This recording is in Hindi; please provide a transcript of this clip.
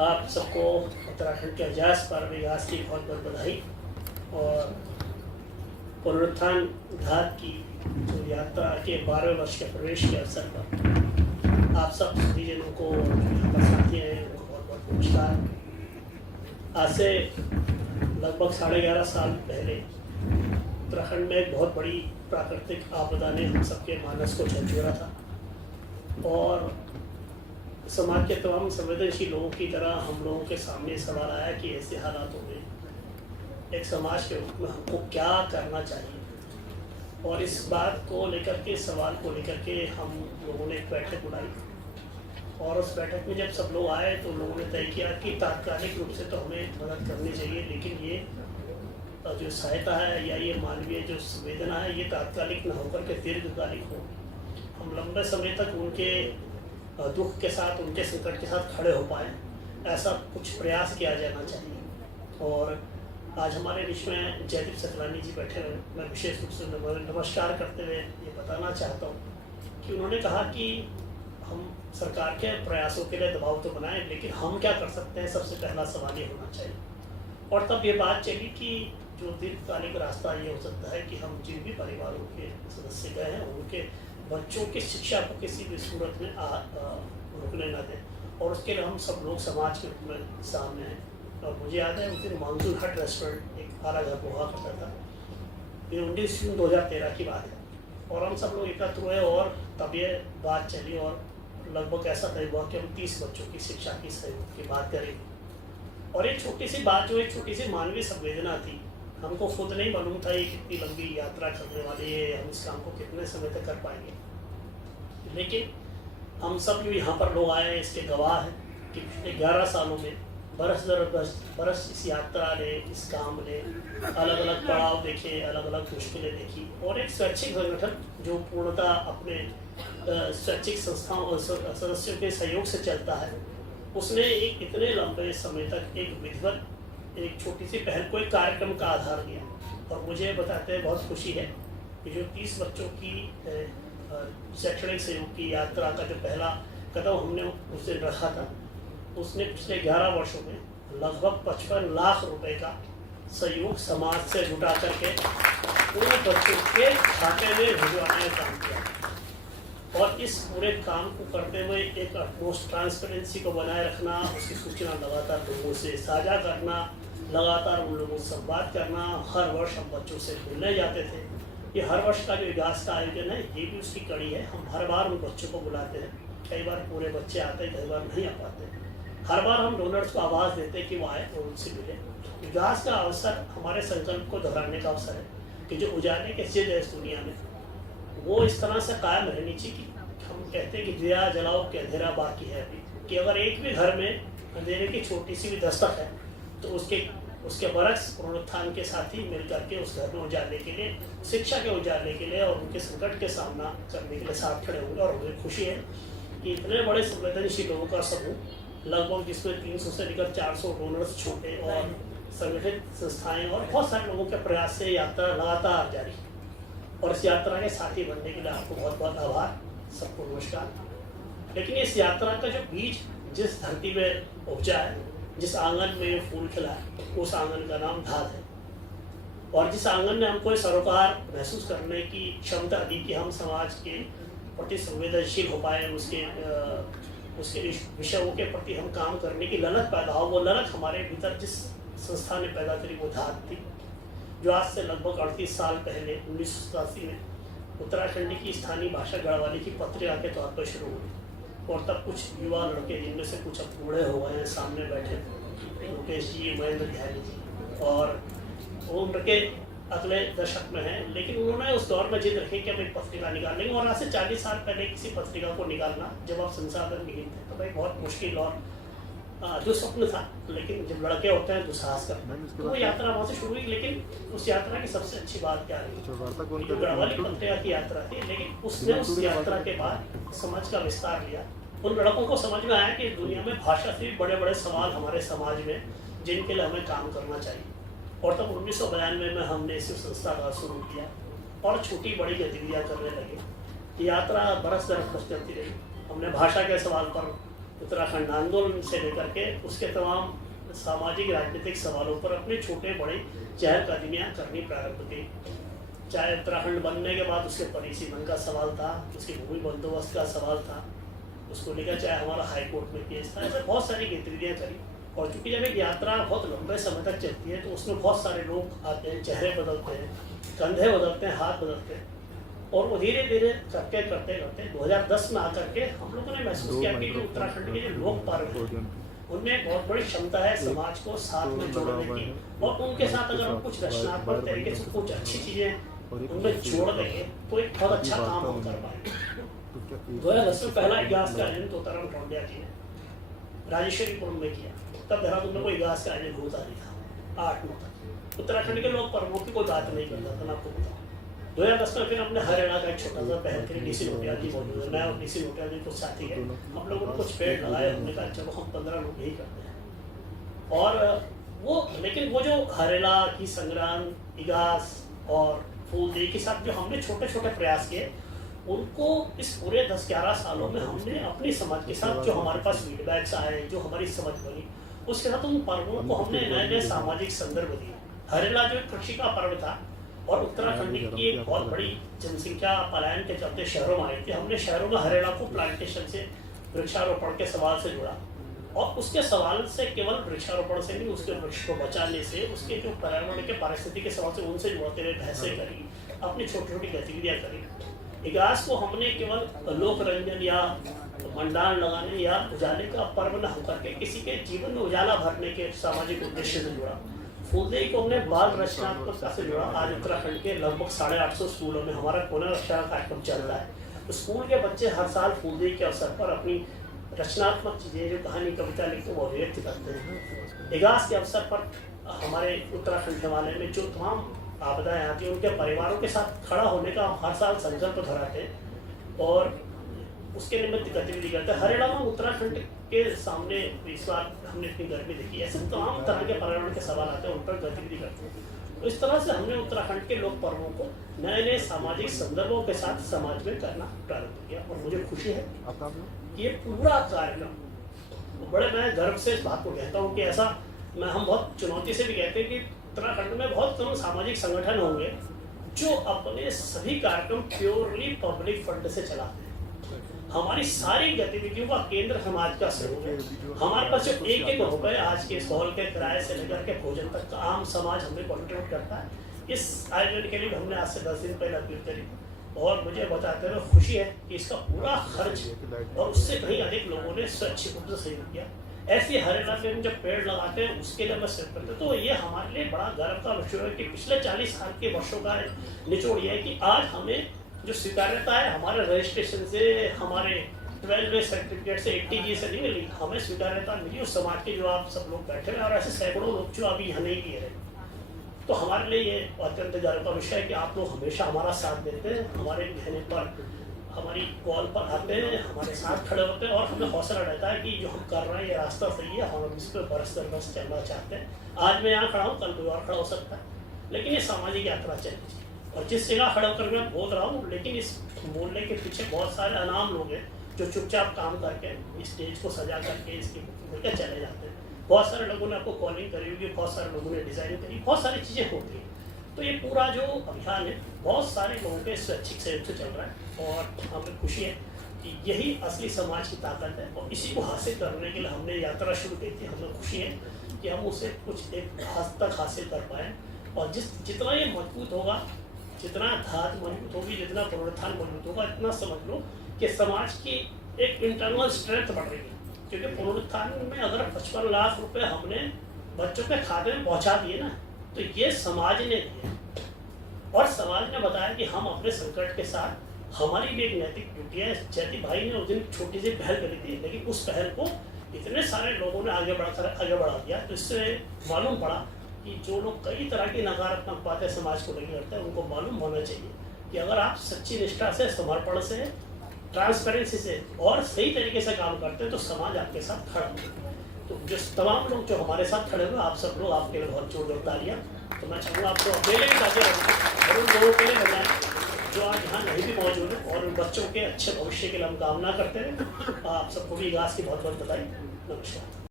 आप सबको उत्तराखंड के अजाज पर विकास की बहुत बहुत बधाई। और पुनरुत्थान घाट की जो यात्रा के 12वें वर्ष के प्रवेश के अवसर पर आप सब सभी जनों को यहाँ पर साथी हैं उनको बहुत बहुत नमस्कार। आज से लगभग 11.5 साल पहले उत्तराखंड में एक बहुत बड़ी प्राकृतिक आपदा ने हम सबके मानस को झंझोरा था और समाज के तमाम संवेदनशील लोगों की तरह हम लोगों के सामने सवाल आया कि ऐसे हालातों में एक समाज के रूप में हमको क्या करना चाहिए। और इस बात को लेकर के, सवाल को लेकर के हम लोगों ने एक बैठक बुलाई और उस बैठक में जब सब लोग आए तो लोगों ने तय किया कि तात्कालिक रूप से तो हमें मदद करनी चाहिए, लेकिन ये जो सहायता है या ये मानवीय जो संवेदना है ये तात्कालिक न होकर के दीर्घकालिक हो। हम लंबे समय तक उनके दुख के साथ, उनके संकट के साथ खड़े हो पाए, ऐसा कुछ प्रयास किया जाना चाहिए। और आज हमारे बीच में जयदीप सकलानी जी बैठे हुए, मैं विशेष रूप से नमस्कार करते हुए ये बताना चाहता हूँ कि उन्होंने कहा कि हम सरकार के प्रयासों के लिए दबाव तो बनाएं, लेकिन हम क्या कर सकते हैं, सबसे पहला सवाल ये होना चाहिए। और तब ये बात चली कि जो दीर्घकालिक रास्ता ये हो सकता है कि हम जिन भी परिवारों के सदस्य गए हैं उनके बच्चों की शिक्षा को किसी भी सूरत में रुकने न दें, और उसके लिए हम सब लोग समाज के रूप में सामने हैं। और मुझे याद है उस दिन मानसून हट रेस्टोरेंट एक आला घर हुआ करता था, ये 19 जून 2013 की बात है। और हम सब लोग एकत्र हुए और तब ये बात चली और लगभग ऐसा तय हुआ कि हम 30 बच्चों की शिक्षा की सहयोग की बात करेंगे। और एक छोटी सी बात जो एक छोटी सी मानवीय संवेदना थी, हमको खुद नहीं मालूम था ये कितनी लंबी यात्रा करने वाली है, हम इस काम को कितने समय तक कर पाएंगे, लेकिन हम सब जो यहाँ पर लोग आए इसके गवाह हैं कि पिछले 11 सालों में बरस दर बरस इस यात्रा ने, इस काम ने अलग अलग पड़ाव देखे, अलग अलग मुश्किलें देखी। और एक स्वैच्छिक संगठन जो पूर्णतः अपने स्वैच्छिक संस्थाओं और सदस्यों के सहयोग से चलता है, उसने एक इतने लंबे समय तक एक विधिवत एक छोटी सी पहल को एक कार्यक्रम का आधार दिया। और मुझे बताते हैं बहुत खुशी है कि जो 30 बच्चों की शैक्षणिक सहयोग की यात्रा का जो पहला कदम हमने उस दिन रखा था, उसने पिछले 11 वर्षों में लगभग 55 लाख रुपए का सहयोग समाज से जुटा करके पूरे बच्चों के खाते में भिजवाने का काम किया। और इस पूरे काम को करते हुए एक एटमोस्ट ट्रांसपेरेंसी को बनाए रखना, उसकी सूचना लगातार लोगों से साझा करना, लगातार उन लोगों से संवाद करना। हर वर्ष हम बच्चों से मिलने जाते थे। ये हर वर्ष का जो विकास का आयोजन है ये भी उसकी कड़ी है। हम हर बार उन बच्चों को बुलाते हैं, कई बार पूरे बच्चे आते हैं, कई बार नहीं आ पाते। हर बार हम डोनर्स को आवाज़ देते हैं कि वो आए और उनसे मिले। विकास का अवसर हमारे संकल्प को दोहराने का अवसर है कि जो उजाले के सिद्ध है इस दुनिया में, वो इस तरह से कायम रहनी चाहिए कि हम कहते हैं कि दिया जलाओ कि अंधेरा बाकी है अभी, कि अगर एक भी घर में अंधेरे की छोटी सी भी दस्तक है तो उसके बरक्स पुनरुत्थान के साथ ही मिल करके उस घर में उजारने के लिए, शिक्षा के उजारने के लिए और उनके संकट के सामना करने के लिए साथ खड़े होंगे। और मुझे खुशी है कि इतने बड़े संवेदनशील लोगों का समूह, लगभग जिसमें 300 से लेकर 400 डोनर्स, छोटे और संगठित संस्थाएं और बहुत सारे लोगों के प्रयास से यात्रा लगातार जारी है। और इस यात्रा के साथी बनने के लिए आपको बहुत बहुत आभार, सबको नमस्कार। लेकिन इस यात्रा का जो बीज जिस धरती में उपजा है, जिस आंगन में फूल खिला है, उस आंगन का नाम धाद है। और जिस आंगन ने हमको सरोकार महसूस करने की क्षमता दी कि हम समाज के प्रति संवेदनशील हो पाए, उसके विषयों के प्रति हम काम करने की ललक पैदा हो, वो ललक हमारे भीतर जिस संस्था ने पैदा करी वो धाद थी, जो आज से लगभग 38 साल पहले 1987 में उत्तराखंड की स्थानीय भाषा गढ़वाली की पत्रिका के तौर पर शुरू हुई। और तब कुछ युवा लड़के, जिनमें से कुछ अब बूढ़े हो गए हैं, सामने बैठे मुकेश जी, महेंद्र ध्यानी जी, और वो उम्र के अगले दशक में हैं, लेकिन उन्होंने उस दौर में जिद रखी कि हम एक पत्रिका निकाल लेंगे। और आज से 40 साल पहले किसी पत्रिका को निकालना, जब आप संसाधन विहीन थे, तो भाई बहुत मुश्किल और दुस्वप्न था। लेकिन जब लड़के होते हैं दुस्साहस करते हैं, तो वो यात्रा वहाँ से शुरू हुई। लेकिन उस यात्रा की सबसे अच्छी बात क्या रही, जो गढ़वाली पत्रिका की यात्रा थी, लेकिन उसने उस यात्रा के बाद समझ का विस्तार लिया। उन लड़कों को समझ में आया कि दुनिया में भाषा से भी बड़े बड़े सवाल हमारे समाज में, जिनके लिए हमें काम करना चाहिए। और तब 1992 में हमने इस संस्था का शुरू किया और छोटी बड़ी गतिविधियाँ करने लगे। यात्रा बरस दर बरस चलती रही। हमने भाषा के सवाल पर उत्तराखंड आंदोलन से लेकर के उसके तमाम सामाजिक राजनीतिक सवालों पर अपने छोटे बड़े चहलकदमियाँ करनी प्रारंभ की। चाहे उत्तराखंड बनने के बाद उसके परिसीमन का सवाल था, उसकी भूमि बंदोबस्त का सवाल था, उसको लेकर चाहे हमारा हाई कोर्ट में केस था, ऐसे बहुत सारी गतिविधियाँ करी। और चूँकि जब एक यात्रा बहुत लंबे समय तक चलती है तो उसमें बहुत सारे लोग आते हैं, चेहरे बदलते हैं, कंधे बदलते हैं, हाथ बदलते हैं, और वो धीरे धीरे करते करते करते 2010 में आकर के हम लोगों ने महसूस किया कि उत्तराखंड के जो लोक पर्व हैं उनमें एक बहुत बड़ी क्षमता है समाज को साथ में जोड़ने की, और उनके साथ अगर हम कुछ रचनात्मक तरीके से कुछ अच्छी चीज़ें उनमें जोड़ देंगे तो एक बहुत अच्छा काम हम कर पाएंगे। 2010 में पहला इतिहास का आयोजन तोताराम टोंडिया जी ने राजेश्वरीपुरम में किया। तब देहरादून में कोई इतिहास का आयोजन होता नहीं था 8 नौ तक। उत्तराखंड के लोग पर्वों की कोई बात नहीं करता था, मैं आपको बताऊँ। 2010 में फिर हमने हरियाणा का एक छोटा सा पहल करी। डीसी नोटियाल जी मौजूद है, मैं और डीसी नोटियाल जी कुछ साथी है, हम लोगों ने कुछ पेड़ लगाए। हमने कहा चलो हम 15 लोग यही करते हैं। और वो लेकिन वो जो हरेला की संग्राम, इगास और फूलदेई के साथ जो हमने छोटे छोटे प्रयास किए, उनको इस पूरे 10-11 सालों में हमने अपनी समझ के साथ जो हमारे पास फीडबैक्स आए, जो हमारी समझ बनी, उसके साथ उन पर्वों को हमने नए नए सामाजिक संदर्भ दिए। हरेला जो कृषि का पर्व था और उत्तराखंड की एक बहुत बड़ी जनसंख्या पलायन के चलते शहरों में आई थी, हमने शहरों में हरेला को प्लांटेशन से, वृक्षारोपण के सवाल से जुड़ा। और उसके सवाल से केवल वृक्षारोपण से नहीं, उसके वृक्ष को बचाने से, उसके जो पर्यावरण के पारिस्थितिक के सवाल से उनसे जुड़ते हुए बहसें करी, अपनी छोटी छोटी गतिविधियाँ करी। इतिहास को हमने केवल लोक रंजन या मंडान लगाने या उजाले का पर्व न होकर के किसी के जीवन में उजाला भरने के सामाजिक उद्देश्य से जुड़ा। फूलदेई को हमने बाल रचनात्मकता से जुड़ा। आज उत्तराखंड के लगभग 850 स्कूलों में हमारा पुनर्रचना कार्यक्रम चल रहा है। तो स्कूल के बच्चे हर साल फूलदेई के अवसर पर अपनी रचनात्मक चीज़ें, जो कहानी कविता लिखते वो व्यक्त करते हैं। इगास के अवसर पर हमारे उत्तराखंड हिमालय में जो तमाम आपदाएं आती हैं, उनके परिवारों के साथ खड़ा होने का हर साल संकल्प दोहराते हैं और उसके निमित्त गतिविधि करते हैं। हरियाणा में उत्तराखंड के सामने इस बार हमने इतनी गर्मी देखी, ऐसे तमाम तरह के पर्यावरण के सवाल आते हैं, उन पर गतिविधि करते हैं। तो इस तरह से हमने उत्तराखंड के लोक पर्वों को नए नए सामाजिक संदर्भों के साथ समाज में करना प्रारंभ किया। और मुझे खुशी है कि ये पूरा कार्यक्रम, बड़े मैं गर्व से इस बात को कहता हूँ कि ऐसा हम बहुत चुनौती से भी कहते हैं कि उत्तराखंड में बहुत कम सामाजिक संगठन होंगे जो अपने सभी कार्यक्रम प्योरली पब्लिक फंड से चलाते हैं। हमारी सारी गतिविधियों का केंद्र समाज का सहयोग है। हमारे पास जो एक एक रुपए आज के इस हॉल के किराए से लेकर के भोजन तक का आम समाज हमें कॉन्ट्रीब्यूट करता है। इस आयोजन के लिए हमने आज से 10 दिन पहले अपील करी और मुझे बताते हुए खुशी है कि इसका पूरा खर्च और उससे कहीं अधिक लोगों ने स्वैच्छिक रूप से सहयोग किया। ऐसी हर इलाके में जब पेड़ लगाते हैं उसके लिए मैं सहयोग करते हैं, तो ये हमारे लिए बड़ा गर्व का विषय है कि पिछले 40 साल के वर्षों का निचोड़ ये है कि आज हमें जो स्वीकार्यता है हमारे रजिस्ट्रेशन से, हमारे 12वें सर्टिफिकेट से, 80G से नहीं मिली, हमें स्वीकार्यता मिली उस समाज के जो आप सब लोग बैठे हैं और ऐसे सैकड़ों लोग जो अभी यहाँ नहीं किए रहे। तो हमारे लिए ये अत्यंत गर्व का विषय है कि आप लोग हमेशा हमारा साथ देते हैं, हमारे कहने पर, हमारी कॉल पर आते हैं, हमारे साथ खड़े होते हैं और हमें हौसला रहता है कि जो हम कर रहे हैं ये रास्ता सही है, हम इस पर बरस दर बरस चलना चाहते हैं। आज मैं यहाँ खड़ा हूँ, कल कोई और खड़ा हो सकता है, लेकिन ये सामाजिक यात्रा चलनी चाहिए। और जिस जगह खड़ा होकर मैं बोल रहा हूँ, लेकिन इस बोलने के पीछे बहुत सारे अनाम लोग हैं जो चुपचाप काम करके इस स्टेज को सजा करके इसकी लेकर चले जाते हैं। बहुत सारे लोगों ने आपको कॉलिंग करी होगी, बहुत सारे लोगों ने डिज़ाइन करी, बहुत सारी चीज़ें होती हैं। तो ये पूरा जो अभियान है बहुत सारे लोगों के स्वैच्छिक सहयोग से चल रहा है और हमें खुशी है कि यही असली समाज की ताकत है। और इसी को हासिल करने के लिए हमने यात्रा शुरू की थी। हमें खुशी है कि हम उसे कुछ एक हद तक हासिल कर पाएँ और जितना ये मजबूत होगा, जितना धात मजबूत होगी, जितना पुनरुत्थान मजबूत होगा, इतना समझ लो कि समाज की एक इंटरनल स्ट्रेंथ बढ़ रही है। क्योंकि पुनरुत्थान में अगर 55 लाख रुपए हमने बच्चों के खाते में पहुंचा दिए ना, तो ये समाज ने दिए और समाज ने बताया कि हम अपने संकट के साथ, हमारी भी एक नैतिक ड्यूटी है। जैती भाई ने उस दिन छोटी सी पहल करी थी, लेकिन उस पहल को इतने सारे लोगों ने आगे बढ़ा दिया। तो इससे मालूम पड़ा कि जो लोग कई तरह की नकारात्मक बातें समाज को नहीं करते, उनको मालूम होना चाहिए कि अगर आप सच्ची निष्ठा से, समर्पण से, ट्रांसपेरेंसी से और सही तरीके से काम करते हैं तो समाज आपके साथ खड़ा है। तो जो तमाम लोग जो हमारे साथ खड़े हुए, आप सब लोग, आपके लिए बहुत जोरदार तालियां। तो मैं चाहूँगा आपको अकेले भी तालियां बजाएं और उन लोगों के लिए बजाएं जो आज यहाँ नहीं भी मौजूद है, और उन बच्चों के अच्छे भविष्य के लिए हम कामना करते हैं। आप सबको भी इगास की बहुत बहुत बधाई। नमस्कार।